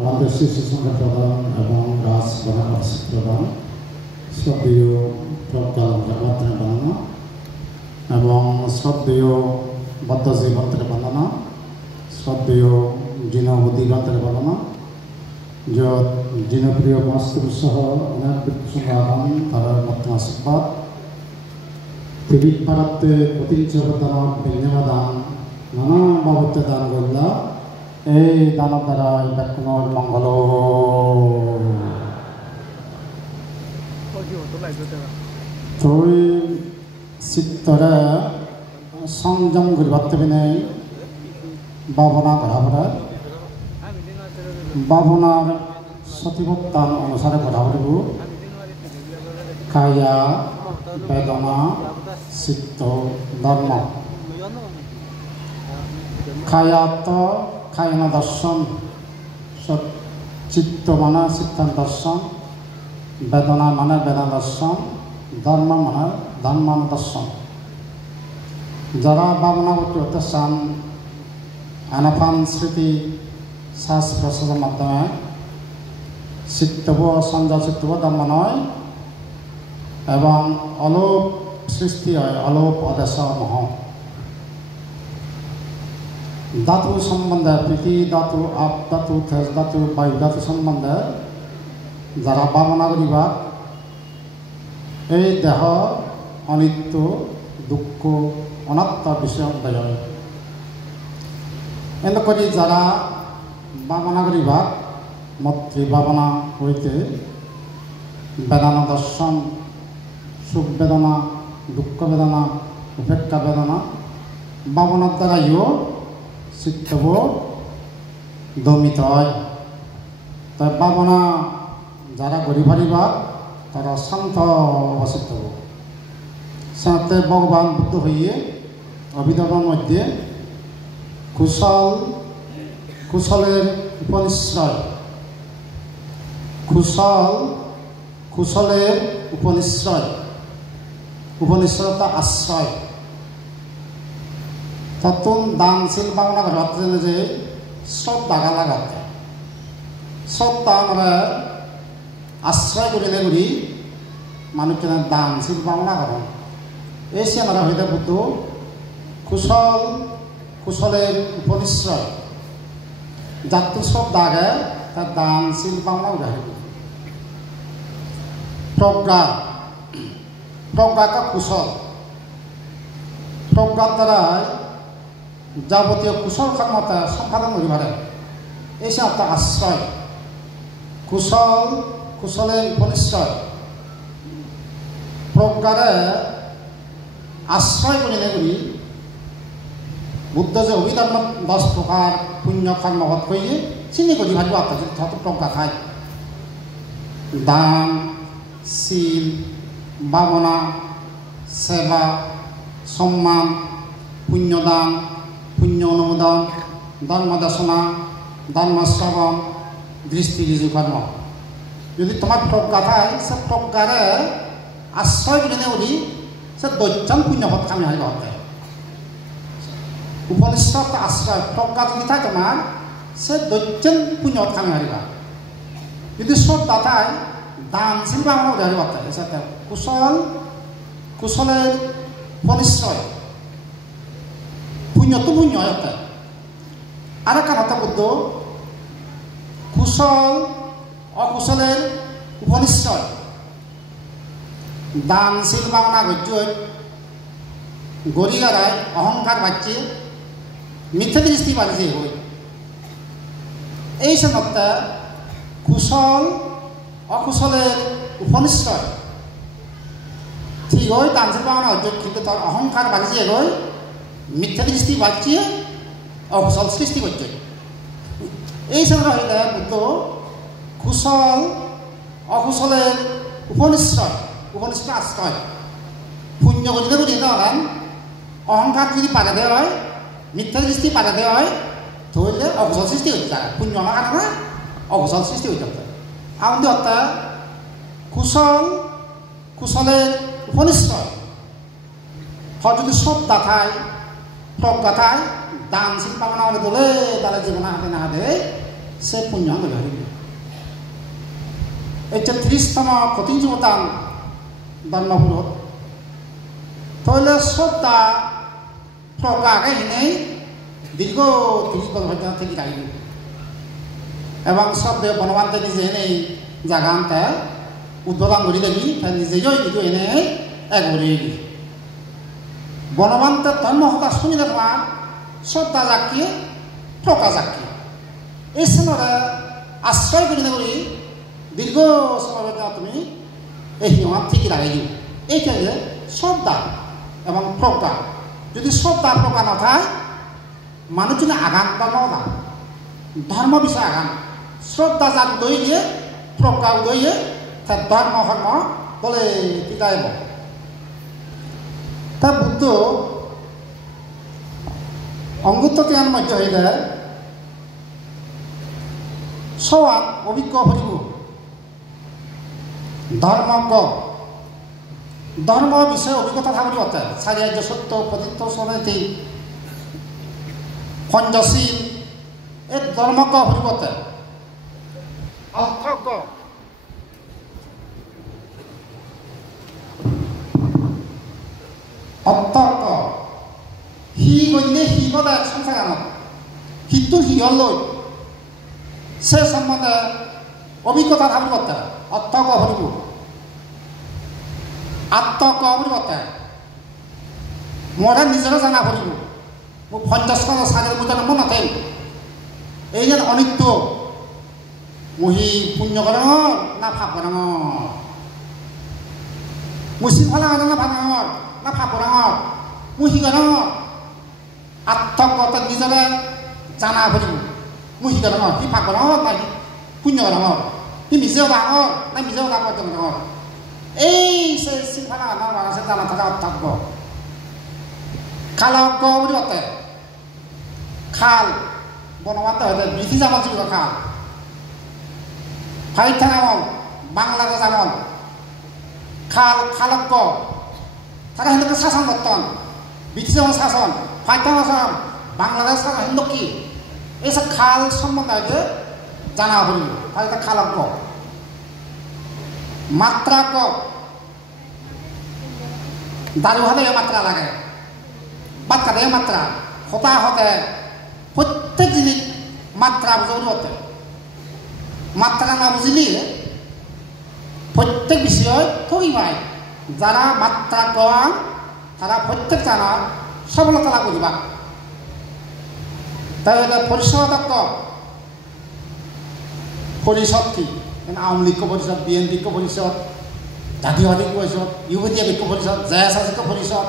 আমাদের শিশু সংখ্যা প্রধান এবং রাজ বনাবাস প্রধান শ্রদ্ধেয় প্রজ্ঞালঙ্কার বন্দনা এবং শ্রদ্ধেয় বদ্ধজীবন্তের বন্দনা শ্রদ্ধেয় জিনবুদ্ধিগন্তের বন্দনা জিনপ্রিয় বাস্তব সহ অনেক ব্যক্তিসংগ্রাম তার মধ্যে আশীর্বাদ পৃথিবী ভারতে প্রতিষ্ঠান ধন্যবাদান নানা বাবদ দান করলা এই দানব দ্বারা ব্যাকুণর মঙ্গল তুই চিত্তরে সংযম করতে নেই ভাবনা ঘোরাফেরা ভাবনার সঠিকতান অনুসারে ঘোরাফেরব কায়া বেদনা চিত্ত ধর্ম কায়াত কায়না দর্শন চিত্ত মানে চিত্তান দর্শন বেদনা মানে বেদনা দর্শন ধর্ম মানে ধর্মান দর্শন যারা ভাবনা করতে হতে চান আনাপান স্মৃতি শ্বাস প্রশ্বাসের মাধ্যমে চিত্তব সঞ্জয় চিত্তব ধর্ম নয় এবং অলোপ সৃষ্টি হয় অলোপ অদেশ মহ ধাতু সম্বন্ধে প্রীতি ধাতু আপ ধাতু থেজ ধাতু বায়ু ধাতু সম্বন্ধে যারা ভাবনা করিবা এই দেহ অনিত্য দুঃখ অনাত্ম বিষয় হয় এনে করি যারা ভাবনা করিবা মৈত্রী ভাবনা হইতে বেদনা দর্শন সুখ বেদনা দুঃখ বেদনা উপেক্ষা বেদনা ভাবনার দ্বারাইও চিত্তব দমিত হয় তাই ভাবনা যারা করি পারিবা তারা শান্ত অবস্থিত হব সাথে ভগবান বুদ্ধ হইয়ে অভিধানের মধ্যে কুশলের উপনিশ্রয় কুশলের উপনিশ্রয়তা আশ্রয় তখন দানশীল ভাবনা করতে যে শ্রদ্ধা লাগাতে শ্রদ্ধা আমরা আশ্রয় করি না করি মানুষকে দানশীল ভাবনা করেন এসে আমরা হইতে বুদ্ধ কুশলের উপনিশ্রয় যাত্র শ্রদ্ধা আগে তার দানশীল ভাবনা উদাহরণ প্রজ্ঞাটা কুশল প্রজ্ঞার দ্বারা যাবতীয় কুশল কর্মতা সম্পাদন করি পারে এই সে আপনার আশ্রয় কুশলের উপনিশ্রয় প্রজ্ঞারে আশ্রয় করি নেগুলি বুদ্ধ যে অভিধর্ম 10 প্রকার পুণ্য কর্মবত করিয়ে চিনি করি ভাবি আপনার যত প্রজ্ঞা খায় দান শীল ভাবনা সেবা সম্মান পুণ্যদান পুণ্য অনুমোদন ধর্মদেশনা ধর্মশ্রবণ দৃষ্টি ঋজু কর্ম যদি তোমার প্রজ্ঞা থাকে সে প্রজ্ঞারে আশ্রয় করে নেই সে দৈত্যম পুণ্যপথ কামি হারিব হতে উপনিষ্ঠ আশ্রয় প্রজ্ঞা যদি থাকে তোমার সে দৈত্যম পুণ্যপথ কামি হারিবা যদি শ্রদ্ধা থাকে দানশীল ভাবনা উদাহরণ হতে সাথে কুশলের উপনিশ্রয় পুণ্য তো পুণ্য হতে আর একটা কথা বুদ্ধ কুশল অকুশলের উপনিশ্রয় দানশীল ভাবনা গজ্য গরিগারায় অহংকার বাচ্চে মিথ্যা দৃষ্টি বাড়ছে হই এই সমস্ত কুশল অকুশলের উপনিশ্রয় ঠিক হয় দানশীল ভাবনা হচ্ছে কিন্তু তার অহংকার বাড়ছে হই মিথ্যা দৃষ্টি বাড়ছে অকুশল সৃষ্টি করছে এই সময় হইলে বুদ্ধ কুশল অকুশলের উপনিশ্রয় আশ্রয় পুণ্য করিতে করি কারণ অহংকার যদি পারে দেওয়া হয় মিথ্যা দৃষ্টি পারে দেওয়া হয় ধরলে অকুশল সৃষ্টি হয়ে যায় পুণ্য হওয়ার কারণে অকুশল সৃষ্টি হয়ে যাবে আমাদের অর্থাৎ কুশলের উপনিশ্রয় যদি শ্রদ্ধা থাকে প্রজ্ঞা থাকে দানশীল ভাবনা হলে তোলে তাহলে জীবনে হাতে না হাতে সে পুণ্য নগরিব এই 33তম কতিঞ্জতান ধর্মপুরত তাহলে সবটা প্রকাগে হিনে দীর্ঘ 30 বছর থেকে রাখবে এবং সব বনবান্তে নিজে এনে জাগানটা উদ্বোধন করে দেখি তাই নিজেও কিন্তু এনে এক করে বনবান্তের ধর্ম হতা শুনি না তোমার শ্রদ্ধা যাকি প্রকা যাকি এই সময় আশ্রয় করি না করি দীর্ঘ সময় তুমি এই হিমাত থেকে লাগাই এইটাই শ্রদ্ধা এবং প্রকা যদি শ্রদ্ধা প্রকা না থাকে মানুষ যদি আগান বা ধর্ম বিষয়ে আগান শ্রদ্ধা যার উদয় গিয়ে প্রকা উদয় গিয়ে তার ধর্ম ধর্ম বলে তিতাইব তা বুদ্ধ অঙ্গুত্ব জ্ঞান মধ্য হইলে সবান অভিজ্ঞ হরিব ধর্ম বিষয়ে অভিজ্ঞতা থাকবে অর্থাৎ সারিয়ার্য সত্য পতিত্ব সনেতি পঞ্চশীল এই ধর্মজ্ঞ হরিব অর্থাৎ অর্থজ্ঞ অর্থজ্ঞ হি গণ্যে হি বলে সংসার গানত হিতু হিহলৈ সে সম্বন্ধে অভিজ্ঞতা থাকবে অর্থাৎ অর্থজ্ঞ হরিব আত্মজ্ঞ হরিব অর্থাৎ মোরে নিজেরা জানা হরিব মোৰ 50 সাগৰ মুটাৰ মন নাথাকে এই যে অনিত্য মহি পুণ্য কৰঙ না পাপ কৰঙ মুসিম ফলা না ভাঙৰ না পাপ কৰঙ মুহি কৰঙ আত্মজ্ঞতা নিজৰে জানা হৰিব মুহি কৰঙ কি পাপ কৰঙ না পুণ্য কৰঙ কি নিজেও ডাঙৰ না নিজেও ডাঙৰ কৰঙ এই সে সিফালা না মানুষে জানা থাকা অর্থজ্ঞ খালজ্ঞ বুলি অতে খাল বনবান্তে হয়তো বিথি জামল ছিল খাল ফাইথা আমল বাংলাদেশ আমল খাল খালজ্ঞ তারা হিন্দুকে শাসন করতেন বিথি জামল শাসন ফাইথা শাসন বাংলাদেশ শাসন হিন্দু কি এইসব খাল সম্বন্ধে জানা হল তাহলে খালজ্ঞ মাত্রাজ্ঞ দারু হাতে মাত্রা লাগে বাদ কাটে মাত্রা হতা হতে প্রত্যেক জিনিস মাত্রা বুঝতে হতে মাত্রা না বুঝলি প্রত্যেক বিষয় ঠকি পায় যারা মাত্রা কম তারা প্রত্যেক জানা সফলতা লাভ করিবা তাহলে পরিষদজ্ঞ পরিষদ কি আওয়ামী লীগ পরিষদ বিএনপি পরিষদ জাতীয়বাদী পরিষদ ইউপি বিক্ষ পরিষদ জেএসএস পরিষদ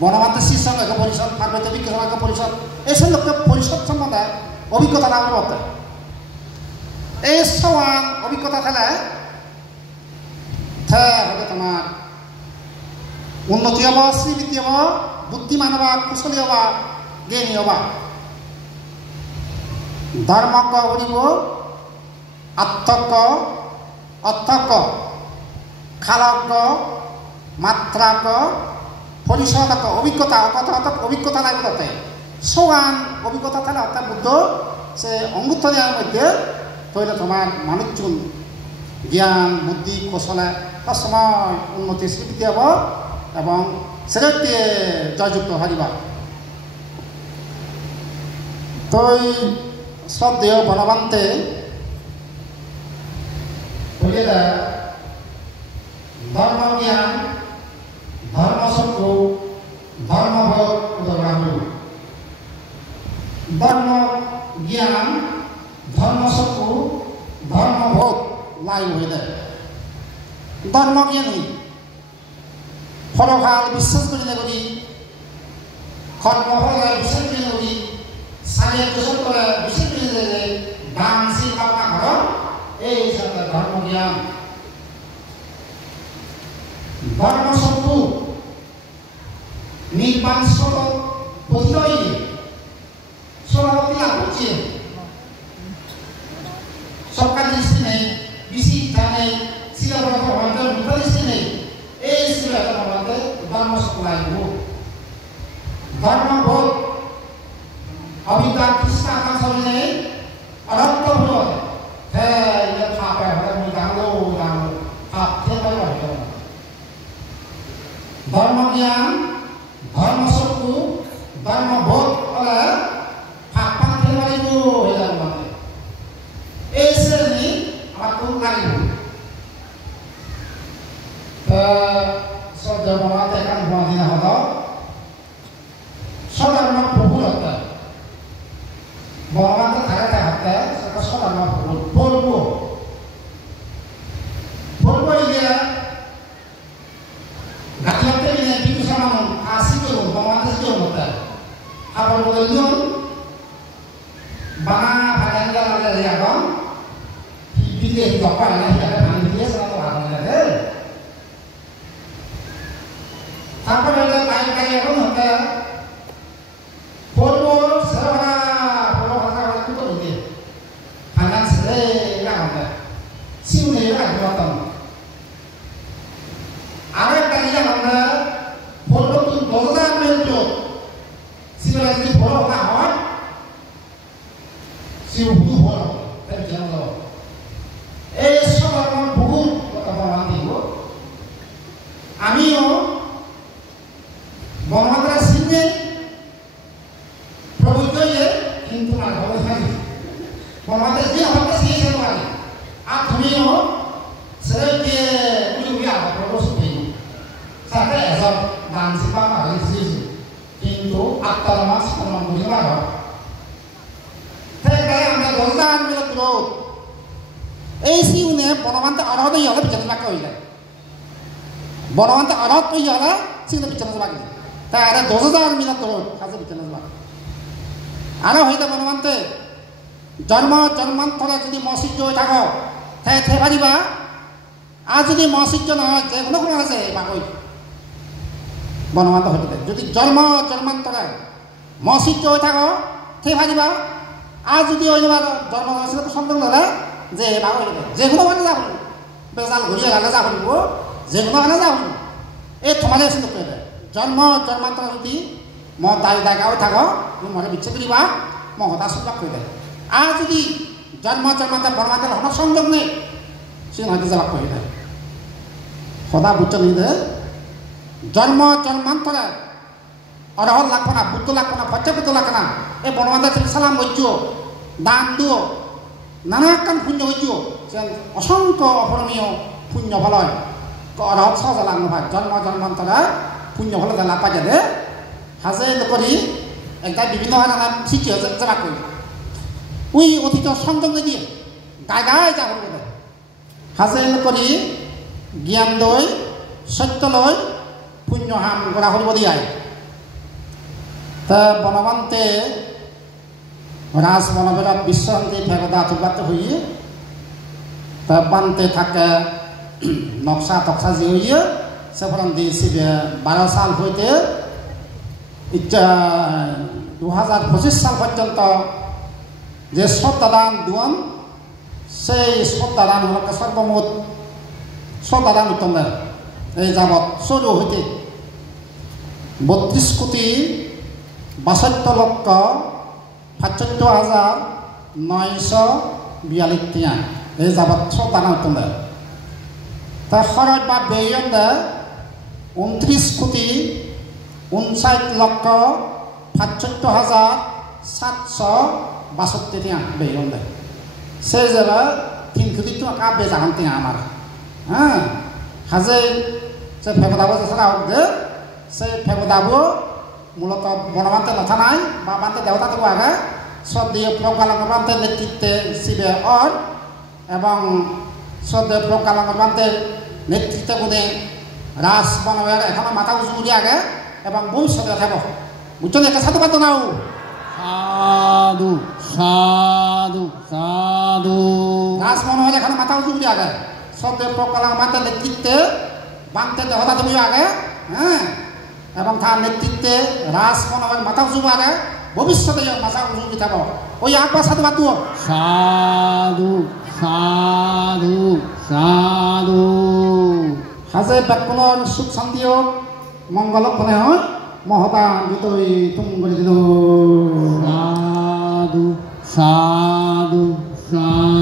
বনবান্তের শীর্ষক এক পরিষদ পার্বত্য বিক্ষোভ এক পরিষদ এইসব লোককে পরিষদ সম্বন্ধে অভিজ্ঞতা লাভ করতে এই সমান অভিজ্ঞতা থাকলে হবে তোমার উন্নতি হব শ্রীবৃদ্ধি হব বুদ্ধিমান হবা কুশলী হবা জ্ঞানী হবা ধর্মজ্ঞ হরিব আত্মজ্ঞ অর্থজ্ঞ খালজ্ঞ মাত্রাজ্ঞ পরিষদজ্ঞ অভিজ্ঞতা অভিজ্ঞতা লাগবে তাতে সমান অভিজ্ঞতা থাকলে অর্থাৎ বুদ্ধ সে অঙ্গুত্ব জ্ঞানের মধ্যে তৈলে তোমার মানুষজন জ্ঞান বুদ্ধি কৌশলে সবসময় উন্নতি স্বীকৃতি হব এবং সেটাকে জয়যুক্ত হারিবা তই শ্রদ্ধেয় বনবান্তে ধর্ম জ্ঞান ধর্মশক্র ধর্মবোধ উদাহরণ ধর্ম জ্ঞান ধর্মশক্র ধর্মবোধ লাই হয়ে যায় ধর্মজ্ঞানী ফলফাল বিশ্বাস করি না করি কর্মফল বিশ্বাস করি না করি সারিয়া দোষণ করে বিশ্বাস করি যে বাংশি বাবা ঘর এই হিসাবে ধর্মজ্ঞান ধর্মশক্র নির্বাণ সদল বহিরই সভাপতি লাভ করছে সরকার দৃষ্টি নেই বিশি ইচ্ছা নেই শিলাবদ্ধ ভবনদের মুখ দৃষ্টি নেই এই শিলাবদ্ধ ভবনদের ধর্মশক্র লাগব ধর্মবোধ অভিজ্ঞতা কৃষ্ণ আকাশ নেই অনন্ত লাগিব শ্ৰদ্ধা বনাওঁতে এখন গুৱাহাটী নহ'ল সদারণ প্রভুর হত্যা বনবান্ধব থাকাতে হত্যা সেটা সদারণ প্রভু বলবো বলবো ইয়ে গাঁথিয়াতে ইয়ে কিন্তু সামান আসি করুন বনবান্ধব কেউ হত্যা আবার বললেন বানা ভাগাঙ্গা লাগে এখন বিলে জপা না হিয়াতে ভাঙি দিয়ে সেটা তো ভালো লাগে তারপরে লাইন গাড়ি এখন হত্যা বলবো সারা বড় ভাষা বলতে তো ইয়ে ভাঙা ছেলে না হত্যা সিউনে রাখবো তখন আরেকটা ইয়ে আমরা বলবো তুই দরজা মেলছো সিউনে যদি বড় ভাষা হয় সিউ ভুল হল তাই জানো এই সব আমার বহুত কথা বলা দিব আমিও বনমাত্রা সিংহে প্রভু জয়ে কিন্তু না ভালো হয় বনমাত্রা যে আমাকে সিংহে পারে আর তুমিও সেটাকে উড়িয়া প্রভু সুখী সাথে এসব দান সিপা মারি সিংহে কিন্তু আত্মার মাস সম্মান বুঝিবার হয় তাই আমরা দশদান মিলে তুলো এই সিউনে বনমান্তে অরহত হলে বিচার বাক্য হয়ে যায় বনমান্তে অরহত হলে সিংহে বিচার বাক্য তাই আরে 10,000 মিলে তুলো কাজে বিচার বাক্য আরো হইতে বনমান্তে জন্ম জন্মান্তরে যদি মসিজ্য হয়ে থাকো তাই থে পারিবা আর যদি মসিজ্য নহয় যে কোনো কোনো আছে বাকই বনমান্ত হইতে যদি জন্ম জন্মান্তরে মসিজ্য হয়ে থাকো থে পারিবা আর যদি ওই জন্ম জন্ম সম্পর্ক হলে যে বাকই যে কোনো মানে যাব বেজাল ঘুরিয়ে গেলে যাব যে কোনো মানে যাব এই তোমাদের চিন্তা করে জন্ম জন্মান্তর যদি মই দায়গাও থাকো তুমি মনে বিচ্ছেদ করিবা মই হতাশ করে দেয় আর যদি জন্ম জন্মান্তর বনমান্তের হঠাৎ সংযোগ নেই সে হয়তো যাবা করে দেয় সদা বুঝতে নিদে জন্ম জন্মান্তরে অরহল লাগবো না বুদ্ধ লাগবো না ভজ্জা বুদ্ধ লাগবে না এই বনমান্তের তুমি সালাম হইছ দান দিও নানাকান পুণ্য হইছ অসংখ্য অপরমীয় পুণ্য ফল হয় অরহত সহজে লাভ নহয় জন্ম জন্মান্তরে পুণ্য ফল লাভ পাই যাবে হাজে নকরি একটা বিভিন্ন নানান সৃষ্টি হচ্ছে যাবা করি ওই অতীত সংযোগ দিয়ে গাই গাই যা করব হাজে নকরি জ্ঞান দই সত্য লয় পুণ্য হাম গড়া হরিব দিয়াই তা বনবান্তে রাজ বনবেলা বিশ্বশান্তি ভেগদা আতুর্বাত হইয়ে তা বান্তে থাকে নকশা টকশা যে হইয়ে সেফরান দিয়ে 12 সাল হইতে 2025 সাল পর্যন্ত যে শ্রদ্ধাদান দুন সেই শ্রদ্ধাদান হলকে সর্বমোট শ্রদ্ধাদান উত্তম এই যাবৎ শুরু হইতে 32 কোটি 62 লক্ষ 75,942 টিয়া এই যাবৎ শ্রদ্ধাদান উত্তম তা খরচ বা ব্যয়ন 29 কোটি 59 লক্ষ 75,762 টিয়া ব্যয়ন দেয় সেই জায়গা 3 কোটি টাকা বেজান টিয়া আমার হ্যাঁ হাজে সে ফেবদাবো ছাড়া হোক দে সেই ফেবদাবো মূলত বনবান্তে নথা নাই বা বান্তে দেবতা থাকবো আগে শ্রদ্ধেয় প্রজ্ঞালঙ্গর বান্তের নেতৃত্বে শিবে অর এবং শ্রদ্ধেয় প্রজ্ঞালঙ্গর বান্তের নেতৃত্বে কোনে রাজ বনবের এখনো মাথা উঁচু করে আগে এবং ভবিষ্যতে থাকব বুঝছেন একটা সাধু পাত নাও সাধু সাধু সাধু রাজ বনবের এখনো মাথা উঁচু করে আগে শ্রদ্ধেয় প্রজ্ঞালঙ্গর বান্তের নেতৃত্বে বান্তে দেবতা তুমি আগে হ্যাঁ এবং তার নেতৃত্বে রাজ বনবের মাথা উঁচু আগে ভবিষ্যতে মাথা উঁচু করে থাকব ওই আকবার সাধু পাত সাধু সাধু সাধু হাজে ব্যাকুলর সুখ শান্তি হোক মঙ্গল ফলে হয় মহতা গীতই তুমি বলে দিল সাধু সাধু সাধু